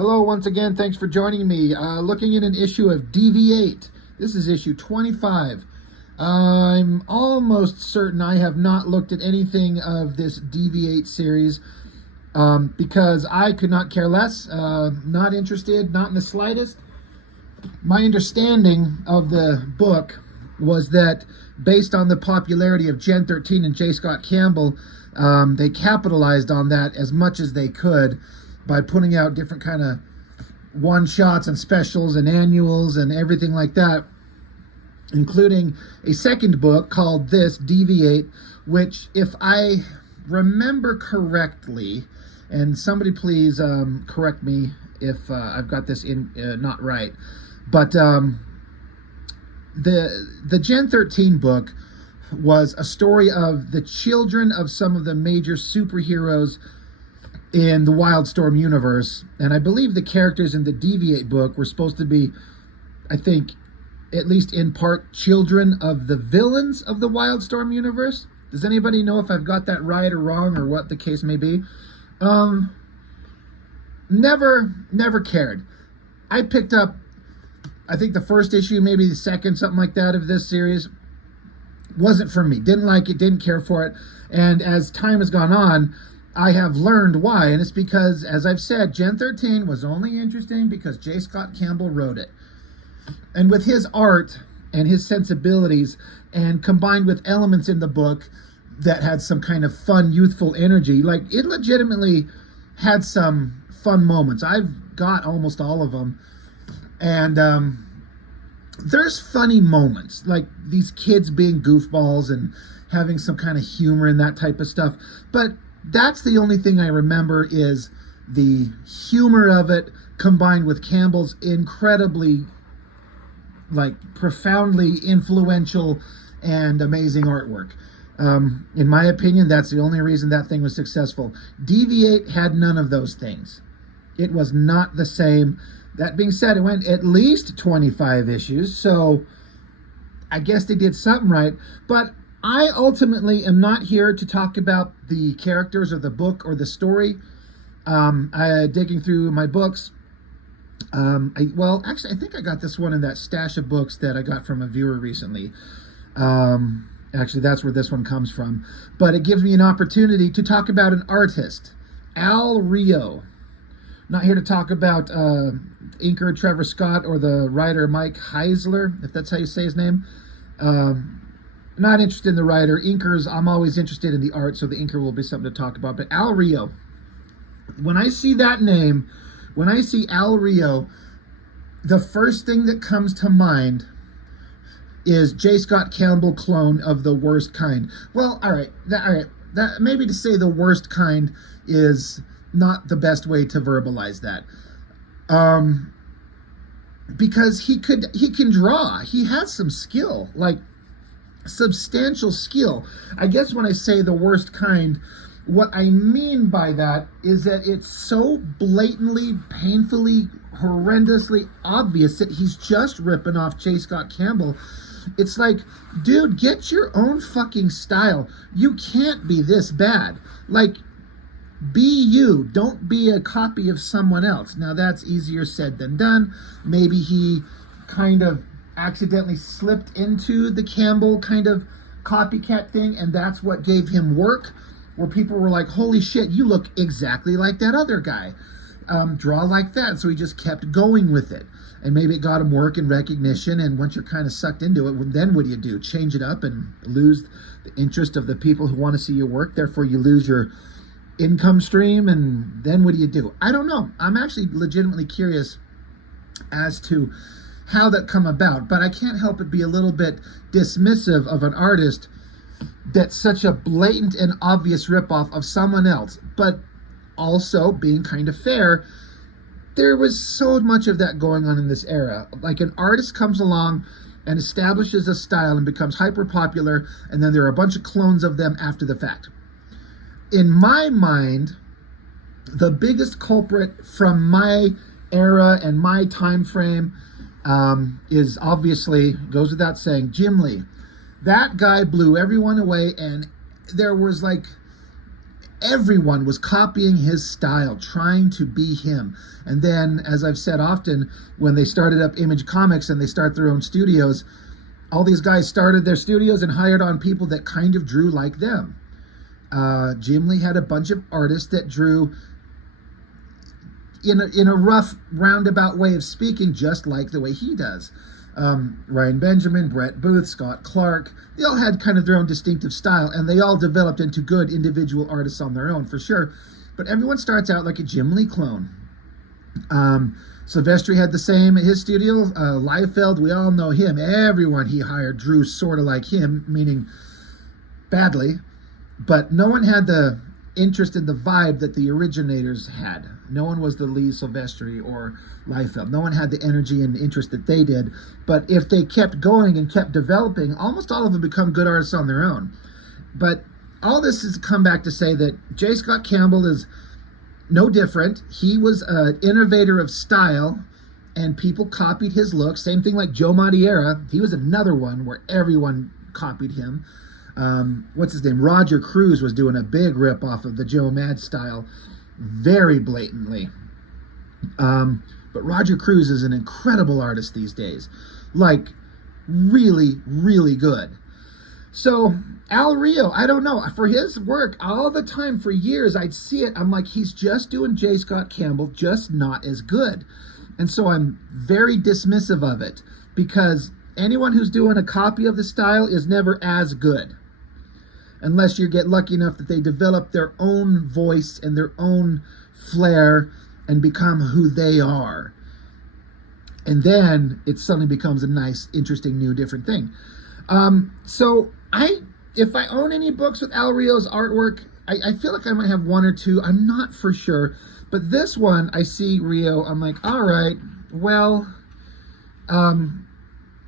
Hello, once again, thanks for joining me. Looking at an issue of DV8. This is issue 25. I'm almost certain I have not looked at anything of this DV8 series because I could not care less, not interested, not in the slightest. My understanding of the book was that based on the popularity of Gen 13 and J. Scott Campbell, they capitalized on that as much as they could by putting out different kind of one-shots and specials and annuals and everything like that, including a second book called this, DV8, which, if I remember correctly, and somebody please correct me if I've got this not right, but the Gen 13 book was a story of the children of some of the major superheroes in the Wildstorm universe, and I believe the characters in the DV8 book were supposed to be, I think, at least in part, children of the villains of the Wildstorm universe. Does anybody know if I've got that right or wrong, or what the case may be? Never cared. I picked up, I think, the first issue, maybe the second, something like that, of this series. Wasn't for me. Didn't like it, didn't care for it. And as time has gone on, I have learned why, and it's because, as I've said, Gen 13 was only interesting because J. Scott Campbell wrote it. And with his art and his sensibilities, and combined with elements in the book that had some kind of fun, youthful energy, like, it legitimately had some fun moments. I've got almost all of them. And there's funny moments, like these kids being goofballs and having some kind of humor and that type of stuff. But that's the only thing I remember, is the humor of it combined with Campbell's incredibly, like, profoundly influential and amazing artwork. In my opinion, that's the only reason that thing was successful. DV8 had none of those things. It was not the same. That being said, it went at least 25 issues, so I guess they did something right. But I ultimately am not here to talk about the characters or the book or the story. Digging through my books, well, actually, I think I got this one in that stash of books that I got from a viewer recently. Actually, that's where this one comes from. But it gives me an opportunity to talk about an artist, Al Rio. Not here to talk about inker Trevor Scott or the writer Mike Heisler, if that's how you say his name. Not interested in the writer. Inkers, I'm always interested in the art, so the inker will be something to talk about. But Al Rio, when I see that name, when I see Al Rio, the first thing that comes to mind is J. Scott Campbell clone of the worst kind. Well, all right. That maybe to say the worst kind is not the best way to verbalize that. Because he can draw. He has some skill, like substantial skill. I guess when I say the worst kind, what I mean by that is that it's so blatantly, painfully, horrendously obvious that he's just ripping off J. Scott Campbell. It's like, dude, get your own fucking style. You can't be this bad. Like, be you. Don't be a copy of someone else. Now, that's easier said than done. Maybe he kind of accidentally slipped into the Campbell kind of copycat thing, and that's what gave him work, where people were like, holy shit, you look exactly like that other guy. Draw like that. So he just kept going with it. And maybe it got him work and recognition, and once you're kind of sucked into it, then what do? Change it up and lose the interest of the people who want to see your work, therefore you lose your income stream, and then what do? I don't know. I'm actually legitimately curious as to how that come about, but I can't help but be a little bit dismissive of an artist that's such a blatant and obvious ripoff of someone else. But also, being kind of fair, there was so much of that going on in this era. Like, an artist comes along and establishes a style and becomes hyper popular, and then there are a bunch of clones of them after the fact. In my mind, the biggest culprit from my era and my time frame is obviously, goes without saying, Jim Lee. That guy blew everyone away, and there was like everyone was copying his style, trying to be him. And then, as I've said often, when they started up Image Comics and they start their own studios, all these guys started their studios and hired on people that kind of drew like them. Jim Lee had a bunch of artists that drew in a rough, roundabout way of speaking, just like the way he does. Ryan Benjamin, Brett Booth, Scott Clark, they all had kind of their own distinctive style, and they all developed into good individual artists on their own, for sure. But everyone starts out like a Jim Lee clone. Silvestri had the same at his studio. Liefeld, we all know him. Everyone he hired drew sort of like him, meaning badly. But no one had the interest in the vibe that the originators had. No one was the Lee, Silvestri, or Liefeld. No one had the energy and interest that they did. But if they kept going and kept developing, almost all of them become good artists on their own. But all this has come back to say that J. Scott Campbell is no different. He was an innovator of style, and people copied his look. Same thing like Joe Madureira. He was another one where everyone copied him. What's his name? Roger Cruz was doing a big rip off of the Joe Mad style very blatantly. But Roger Cruz is an incredible artist these days. Like, really, really good. So, Al Rio, I don't know. For his work, all the time, for years, I'd see it. I'm like, he's just doing J. Scott Campbell, just not as good. And so I'm very dismissive of it, because anyone who's doing a copy of the style is never as good, unless you get lucky enough that they develop their own voice and their own flair and become who they are. And then it suddenly becomes a nice, interesting, new, different thing. So if I own any books with Al Rio's artwork, I feel like I might have one or two. I'm not for sure. But this one, I see Rio, I'm like, all right, well,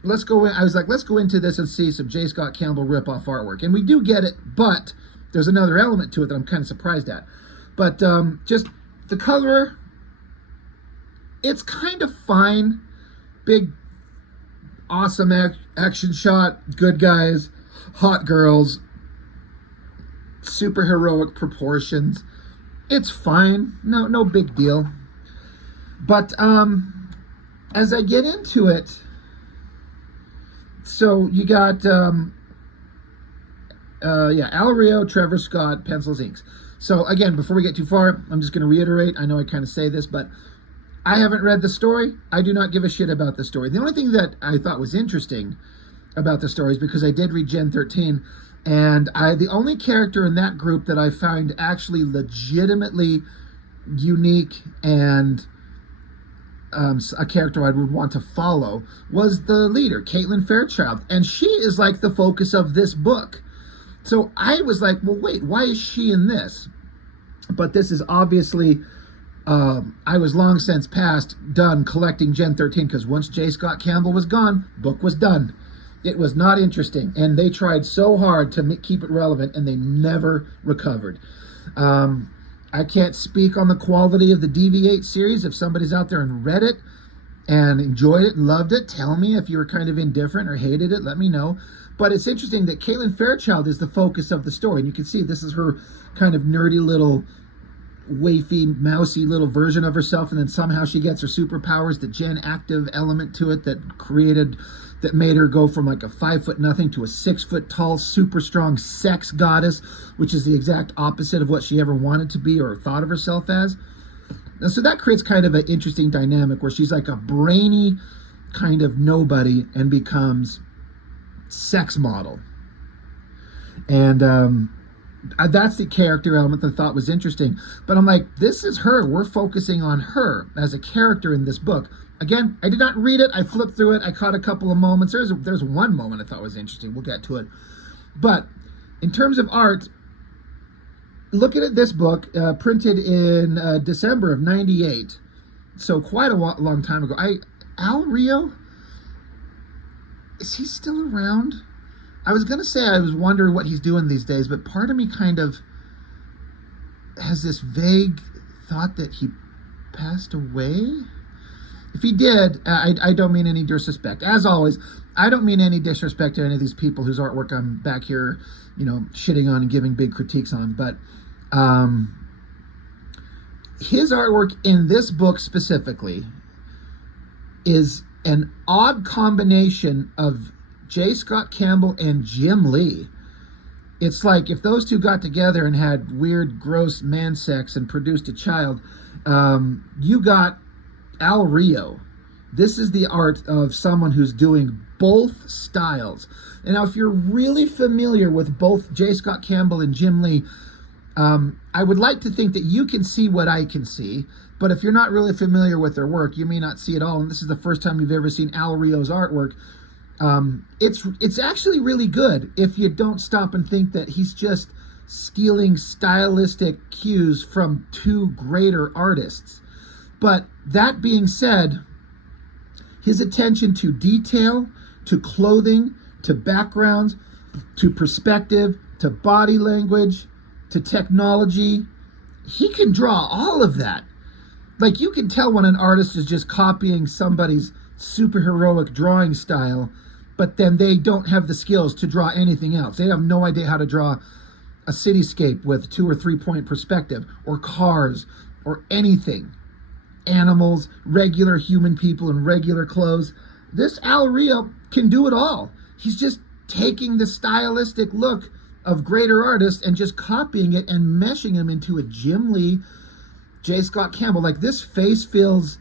let's go in. I was like, let's go into this and see some J. Scott Campbell ripoff artwork. And we do get it, but there's another element to it that I'm kind of surprised at. But just the color, it's kind of fine. Big, awesome action shot, good guys, hot girls, super heroic proportions. It's fine. No big deal. But as I get into it, so you got Al Rio, Trevor Scott, pencils, inks. So again, before we get too far, I'm just going to reiterate. I know I kind of say this, but I haven't read the story. I do not give a shit about the story. The only thing that I thought was interesting about the story is because I did read Gen 13, and the only character in that group that I find actually legitimately unique and a character I would want to follow was the leader, Caitlin Fairchild. And she is like the focus of this book. So I was like, well, wait, why is she in this? But this is obviously, I was long since done collecting Gen 13, because once J. Scott Campbell was gone, book was done. It was not interesting, and they tried so hard to keep it relevant, and they never recovered. I can't speak on the quality of the DV8 series. If somebody's out there and read it and enjoyed it and loved it, tell me. If you were kind of indifferent or hated it, let me know. But it's interesting that Caitlin Fairchild is the focus of the story, and you can see this is her kind of nerdy little wafy, mousy little version of herself, and then somehow she gets her superpowers, the Gen active element to it that made her go from like a 5 nothing to a 6 tall, super strong sex goddess, which is the exact opposite of what she ever wanted to be or thought of herself as. And so that creates kind of an interesting dynamic where she's like a brainy kind of nobody and becomes sex model. And that's the character element that I thought was interesting. But I'm like, this is her. We're focusing on her as a character in this book. Again, I did not read it. I flipped through it. I caught a couple of moments. There's one moment I thought was interesting. We'll get to it. But in terms of art, looking at this book, printed in December of '98, so quite a long time ago. Al Rio, is he still around? I was going to say I was wondering what he's doing these days, but part of me kind of has this vague thought that he passed away. If he did, I don't mean any disrespect. As always, I don't mean any disrespect to any of these people whose artwork I'm back here, shitting on and giving big critiques on. But Um, his artwork in this book specifically is an odd combination of J. Scott Campbell and Jim Lee. It's like if those two got together and had weird, gross man sex and produced a child, you got Al Rio. This is the art of someone who's doing both styles. And now, if you're really familiar with both J. Scott Campbell and Jim Lee, I would like to think that you can see what I can see. But if you're not really familiar with their work, you may not see it all. And this is the first time you've ever seen Al Rio's artwork. It's actually really good if you don't stop and think that he's just stealing stylistic cues from two greater artists. But that being said, his attention to detail, to clothing, to backgrounds, to perspective, to body language, to technology, he can draw all of that. Like, you can tell when an artist is just copying somebody's superheroic drawing style, but then they don't have the skills to draw anything else. They have no idea how to draw a cityscape with 2 or 3 point perspective, or cars, or anything. Animals, regular human people in regular clothes. This Al Rio can do it all. He's just taking the stylistic look of greater artists and just copying it and meshing them into a Jim Lee, J. Scott Campbell. Like, this face feels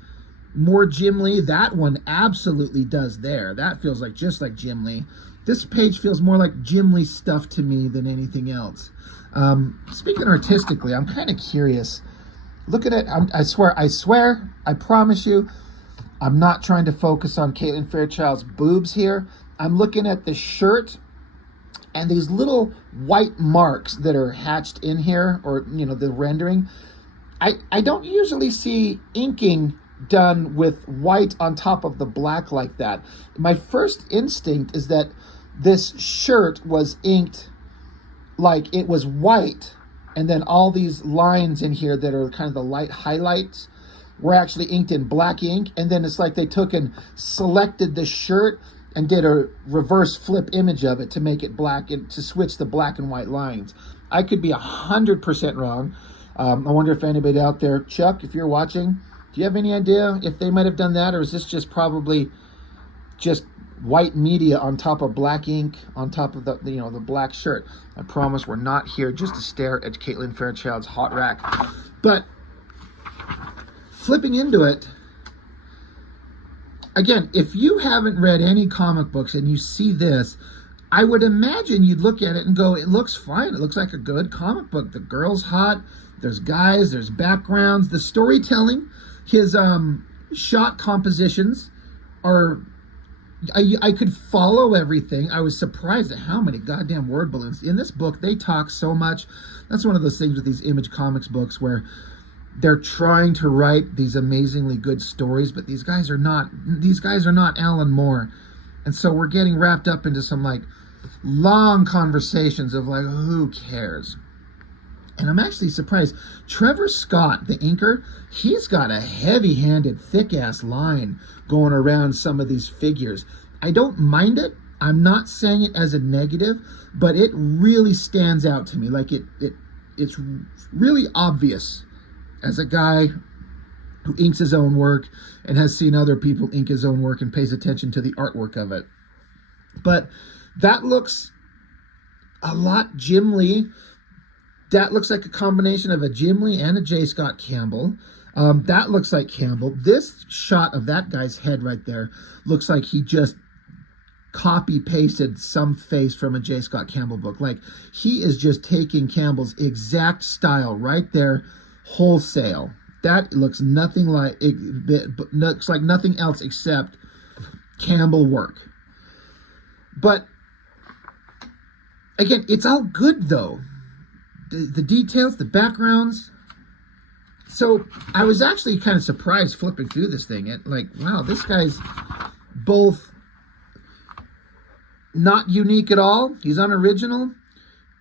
more Jim Lee. That one absolutely does there. That feels like just like Jim Lee. This page feels more like Jim Lee stuff to me than anything else. Speaking artistically, I'm kind of curious. Look at it. I swear, I promise you, I'm not trying to focus on Caitlin Fairchild's boobs here. I'm looking at the shirt and these little white marks that are hatched in here, or, you know, the rendering. I don't usually see inking done with white on top of the black like that. My first instinct is that this shirt was inked like it was white, and then all these lines in here that are kind of the light highlights were actually inked in black ink, and then it's like they took and selected the shirt and did a reverse flip image of it to make it black and to switch the black and white lines. I could be 100% wrong. I wonder if anybody out there, Chuck, if you're watching, do you have any idea if they might have done that, or is this just probably just white media on top of black ink on top of the the black shirt? I promise we're not here just to stare at Caitlin Fairchild's hot rack. But flipping into it, again, if you haven't read any comic books and you see this, I would imagine you'd look at it and go, it looks fine. It looks like a good comic book. The girl's hot. There's guys. There's backgrounds. The storytelling, his shot compositions are... I could follow everything. I was surprised at how many goddamn word balloons. In this book, they talk so much. That's one of those things with these Image Comics books where they're trying to write these amazingly good stories, but these guys are not Alan Moore. And so we're getting wrapped up into some like long conversations of like, who cares? And I'm actually surprised. Trevor Scott, the inker, he's got a heavy-handed, thick-ass line going around some of these figures. I don't mind it. I'm not saying it as a negative, but it really stands out to me. Like it's really obvious as a guy who inks his own work and has seen other people ink his own work and pays attention to the artwork of it. But that looks a lot Jim Lee. That looks like a combination of a Jim Lee and a J. Scott Campbell. That looks like Campbell. This shot of that guy's head right there looks like he just copy-pasted some face from a J. Scott Campbell book. Like, he is just taking Campbell's exact style right there, wholesale. That looks nothing like it looks like nothing else except Campbell work. But again, it's all good though. The details, the backgrounds. So I was actually kind of surprised flipping through this thing. Like, wow, this guy's both not unique at all. He's unoriginal,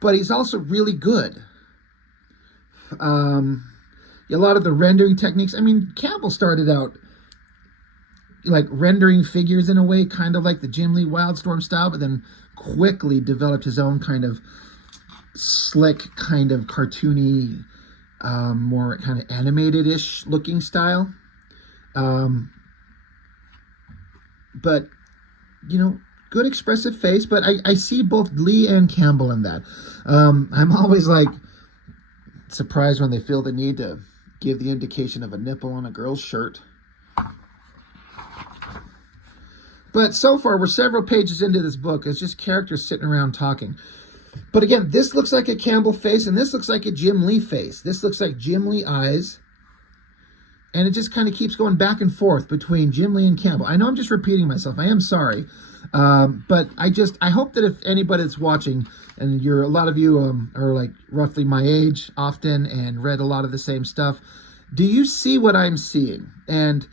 but he's also really good. A lot of the rendering techniques. I mean, Campbell started out like rendering figures in a way, kind of like the Jim Lee Wildstorm style, but then quickly developed his own kind of slick, kind of cartoony, more kind of animated-ish looking style. But, you know, good expressive face. But I see both Lee and Cambell in that. I'm always like surprised when they feel the need to give the indication of a nipple on a girl's shirt. But so far, we're several pages into this book. It's just characters sitting around talking. But again, this looks like a Cambell face, and this looks like a Jim Lee face. This looks like Jim Lee eyes. And it just kind of keeps going back and forth between Jim Lee and Cambell. I know I'm just repeating myself. I am sorry. But I hope that if anybody that's watching, and a lot of you are like roughly my age often and read a lot of the same stuff, do you see what I'm seeing? And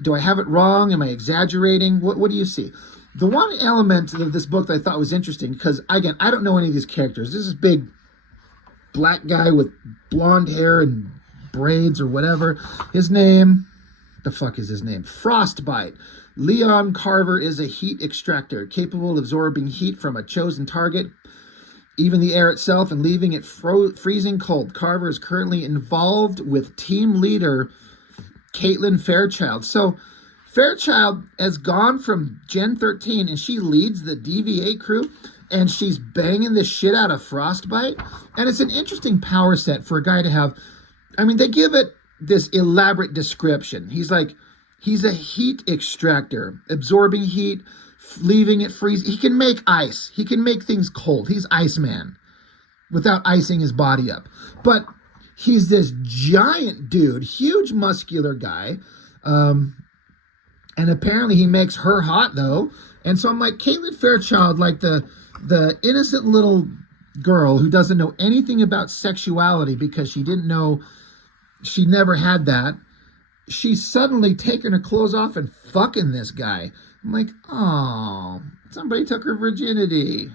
do I have it wrong? Am I exaggerating? What do you see? The one element of this book that I thought was interesting, because, again, I don't know any of these characters. This is big black guy with blonde hair and braids or whatever. His name, the fuck is his name? Frostbite. Leon Carver is a heat extractor, capable of absorbing heat from a chosen target, even the air itself, and leaving it freezing cold. Carver is currently involved with team leader Caitlin Fairchild. So Fairchild has gone from Gen 13, and she leads the DV8 crew, and she's banging the shit out of Frostbite. And it's an interesting power set for a guy to have. I mean, they give it this elaborate description. He's a heat extractor, absorbing heat, leaving it freeze. He can make ice. He can make things cold. He's Iceman without icing his body up. But he's this giant dude, huge muscular guy. And apparently he makes her hot, though. And so I'm like, Caitlin Fairchild, like the innocent little girl who doesn't know anything about sexuality because she didn't know, she never had that. She's suddenly taking her clothes off and fucking this guy. I'm like, oh, somebody took her virginity.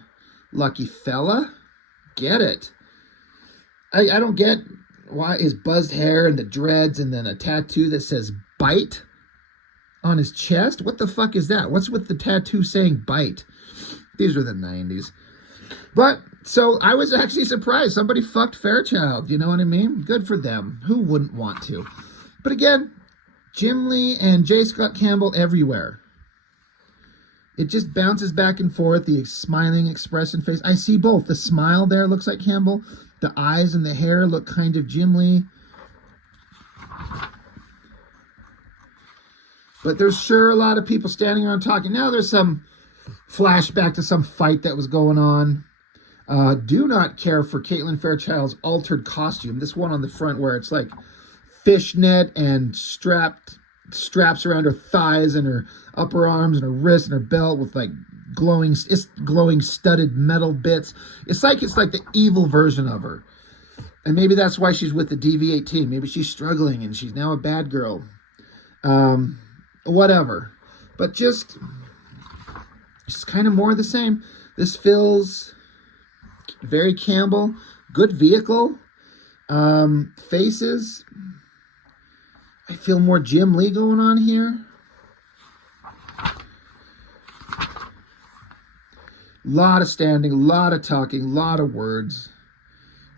Lucky fella. Get it. I don't get why his buzzed hair and the dreads and then a tattoo that says bite on his chest. What the fuck is that? What's with the tattoo saying bite? These were the 90s. But, so I was actually surprised. Somebody fucked Fairchild. You know what I mean? Good for them. Who wouldn't want to? But again, Jim Lee and J. Scott Cambell everywhere. It just bounces back and forth. The smiling expression face. I see both. The smile there looks like Cambell. The eyes and the hair look kind of Jim Lee. But there's sure a lot of people standing around talking. Now there's some flashback to some fight that was going on. Do not care for Caitlin Fairchild's altered costume. This one on the front where it's like fishnet and straps around her thighs and her upper arms and her wrists and her belt with like glowing studded metal bits. It's like the evil version of her. And maybe that's why she's with the DV8 team. Maybe she's struggling and she's now a bad girl. Whatever. But just kind of more of the same. This feels very Cambell. Good vehicle. Faces. I feel more Jim Lee going on here. Lot of standing, lot of talking, lot of words,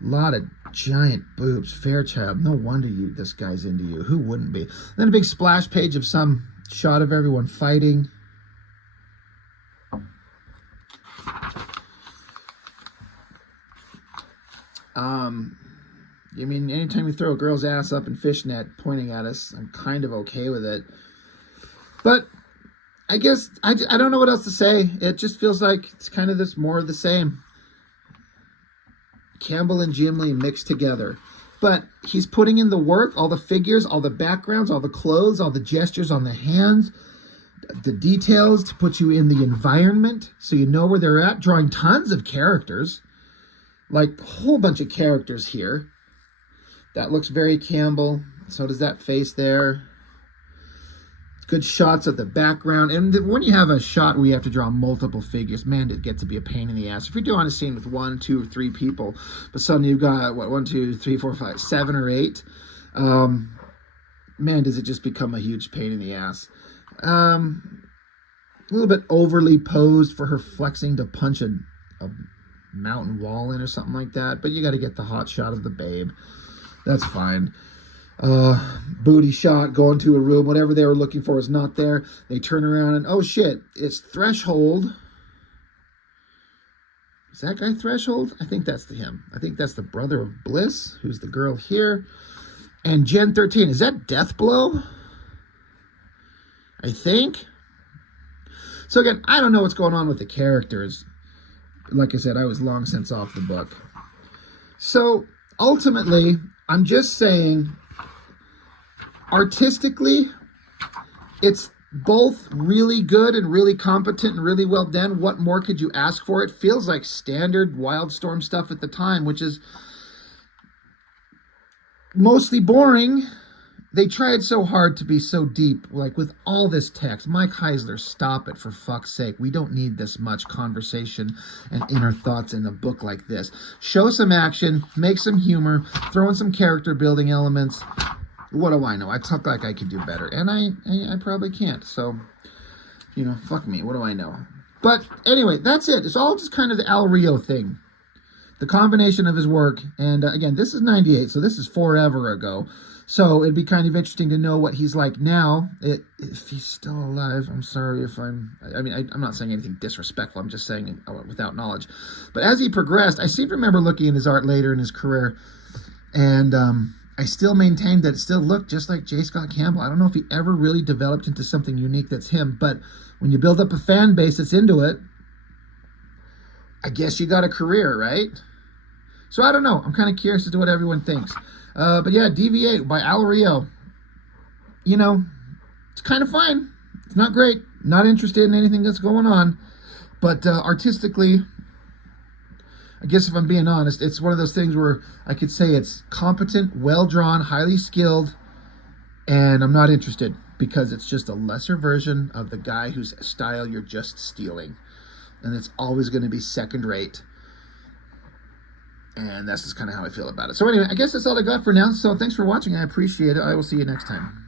lot of giant boobs. Fairchild, no wonder this guy's into you. Who wouldn't be? Then a big splash page of some shot of everyone fighting. I mean, anytime you throw a girl's ass up in fishnet pointing at us, I'm kind of okay with it. But I guess I don't know what else to say. It just feels like it's kind of this more of the same. Cambell and Jim Lee mixed together. But he's putting in the work, all the figures, all the backgrounds, all the clothes, all the gestures on the hands, the details to put you in the environment so you know where they're at, drawing tons of characters. Like a whole bunch of characters here. That looks very Cambell. So does that face there. Good shots of the background. And when you have a shot where you have to draw multiple figures, man, it gets to be a pain in the ass. If you're doing a scene with 1, 2, or 3 people, but suddenly you've got, 1, 2, 3, 4, 5, 7 or 8, man, does it just become a huge pain in the ass. A little bit overly posed for her flexing to punch a mountain wall in or something like that. But you got to get the hot shot of the babe. That's fine. Booty shot, going to a room, whatever they were looking for is not there. They turn around and, oh shit, it's Threshold. Is that guy Threshold? I think that's him. I think that's the brother of Bliss, who's the girl here. And Gen 13, is that Deathblow? I think. So again, I don't know what's going on with the characters. Like I said, I was long since off the book. So ultimately, I'm just saying, artistically, it's both really good and really competent and really well done. What more could you ask for? It feels like standard Wildstorm stuff at the time, which is mostly boring. They tried so hard to be so deep, like with all this text. Mike Heisler, stop it, for fuck's sake. We don't need this much conversation and inner thoughts in a book like this. Show some action, make some humor, throw in some character building elements. What do I know? I talk like I could do better, and I probably can't. So, you know, fuck me. What do I know? But anyway, that's it. It's all just kind of the Al Rio thing. The combination of his work, and again, this is 98, so this is forever ago. So it'd be kind of interesting to know what he's like now, if he's still alive. I'm sorry if I'm not saying anything disrespectful. I'm just saying without knowledge. But as he progressed, I seem to remember looking at his art later in his career, and I still maintained that it still looked just like J. Scott Campbell. I don't know if he ever really developed into something unique that's him, but when you build up a fan base that's into it, I guess you got a career, right? So I don't know. I'm kind of curious as to what everyone thinks. But yeah, DV8 by Al Rio. You know, it's kind of fine. It's not great. Not interested in anything that's going on. But artistically, I guess if I'm being honest, it's one of those things where I could say it's competent, well-drawn, highly skilled, and I'm not interested because it's just a lesser version of the guy whose style you're just stealing. And it's always going to be second-rate. And that's just kind of how I feel about it. So anyway, I guess that's all I got for now. So thanks for watching. I appreciate it. I will see you next time.